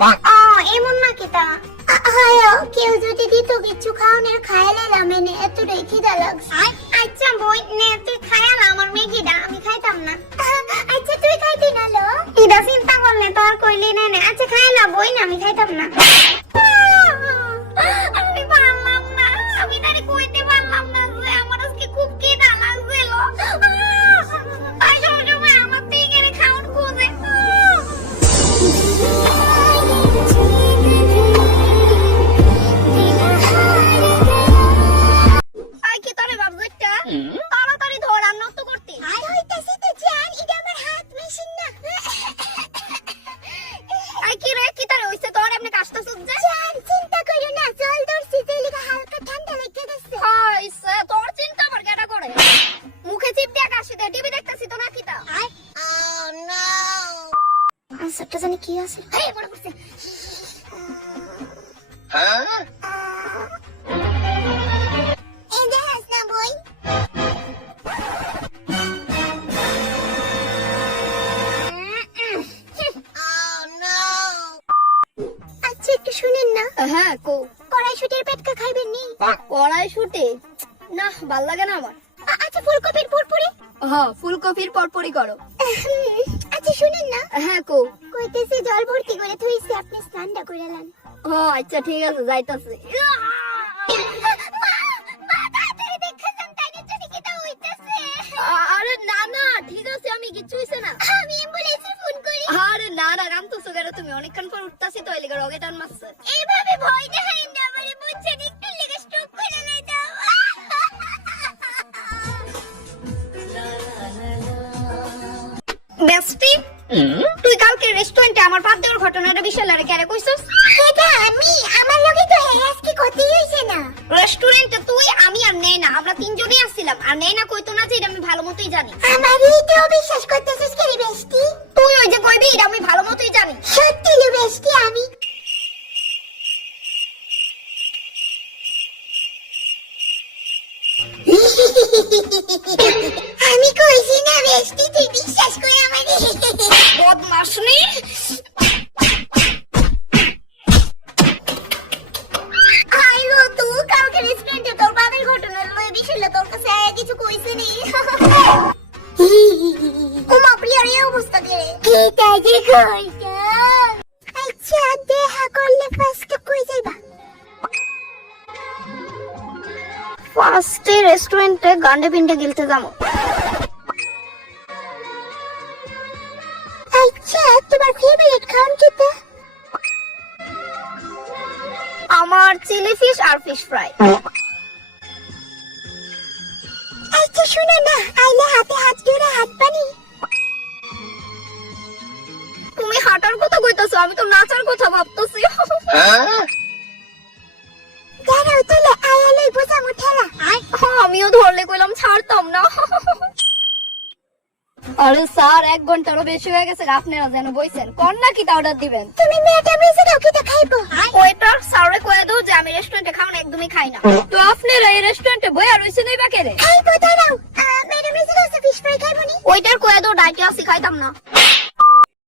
এমন নাকি তা? হয় কেউ যদি দিত কিছু খাওনের খাইলাম এনে এত খিদা লাগছে। আচ্ছা বই নে তুই খায়াল আমার ম্যাগিটা আমি খাইতাম না। আচ্ছা তুই খাইতি না লো? এটা চিন্তা করলে তো আর কইলি না। আচ্ছা খাইলা বই না আমি খাইতাম না। আমি পারলাম না, আমি তারে কইতে পারলাম না যে আমার আজকে খুব খিদা লাগছিল। তাই সবসময় আমার থেকে খাওন খোঁজে। তাড়াতাড়ি ধর আর নষ্ট করতে। আই হইতাছি তো জান, এটা আমার হাত মেশিন না। আই কি রে কি তারে হইছে তোর এমনি কাশতাছস যে? জান চিন্তা করো না, জল ধরছি যে লিগা হালকা ঠান্ডা লেগে গেছে। হইছে তোর চিন্তা আবার কেডা করে? মুখে চিপ দিয়া কাশি দে, টিভি দেখতাছি তো নাকি তা? আই নো আচ্ছা জানি কি আছে। এই পড়ে পড়ছে। হ্যাঁ এই দেখাস না বই। আচ্ছা একটু শুনেন না। হ্যাঁ কো। কড়াইশুটির পেটকা খাইবেন নি? কড়াইশুটি না ভাল লাগে না আমার। আচ্ছা ফুলকপির পুরপুরি? হ্যাঁ ফুলকপির পরপরি করো। আচ্ছা শুনেন না। হ্যাঁ কো। কইতেছি জল ভর্তি করে থইছি, আপনি স্নানটা করে নেন। ও আচ্ছা ঠিক আছে যাইতাছি। আরে না না ঠিক আছে, আমি কিছু হইছে না। আমি অ্যাম্বুলেন্সে ফোন করি। আরে না না কাম তো সুগারে তুমি অনেকক্ষণ পর উঠতাছি তো এলিগা রগে টান মারছে। এইভাবে ভয় দেখাই না আমারে, বুঝছেন? একটু লেগে স্ট্রোক করে লইতাম। বেস্টি তুই কালকে রেস্টুরেন্টে আমার পাত দেওয়ার ঘটনাটা বিশালারে কেন কইছস? এটা আমি আমার লগে তো আজকে কথাই হইছে না। রেস্টুরেন্টে তুই আমি আর নেনা আমরা তিনজনই আসছিলাম, আর নেনা কইতো না যে এটা আমি ভালোমতোই জানি। আমারই তো বিশ্বাস করতেছিস কি বেস্টি? তুই ওই যে কইবি এটা আমি ভালোমতোই জানি। সত্যি লো বেস্টি আমি আমি কইছি না বেস্টি, তুই বিশ্বাস কর আমারে। বদমাশনি। আইলো তুই কালকে রেস্টুরেন্টে তোর বাবার ঘটনা লই বিশাল তোর কাছে কিছু কইছে নি? ওমা প্রিয়ার এই অবস্থা দিয়ে কি কাজে কইতা? আচ্ছা দেখা করলে ফার্স্ট কই যাইবা? ফার্স্টে রেস্টুরেন্টে গান্ডে পিন্ডে গিলতে যাবো। আচ্ছা তোমার ফেভারিট খাওন কিটা? আমার চিলি ফিশ আর ফিশ ফ্রাই। আচ্ছা শুনো না, আইলে হাতে হাত জোড়া হাত পানি। তুমি হাঁটার কথা কইতাছো, আমি তো নাচার কথা ভাবতেছি। দাঁড়াও তাহলে আয়ালে বোঝাম ঠেলা। আমিও ধরলে কইলাম ছাড়তাম না। আরে স্যার 1 ঘন্টারও বেশি হয়ে গেছে, আপনারা যেন বইছেন কোন নাকি তা অর্ডার দিবেন। তুমি মেয়েটা বেশি দাও কিটা খাইবো? ওয়েটার স্যারে কইয়া দাও যে আমি রেস্টুরেন্টে খাওয়া একদমই খাই না। তো আপনারা এই রেস্টুরেন্টে বইয়া রইছেন এই বাকেরে? খাইবো দাঁড়াও ম্যাডাম বেশি দাও ফিশ ফ্রাই খাইবো নি? ওয়েটার কইয়া দাও ডাইটে আসি খাইতাম না।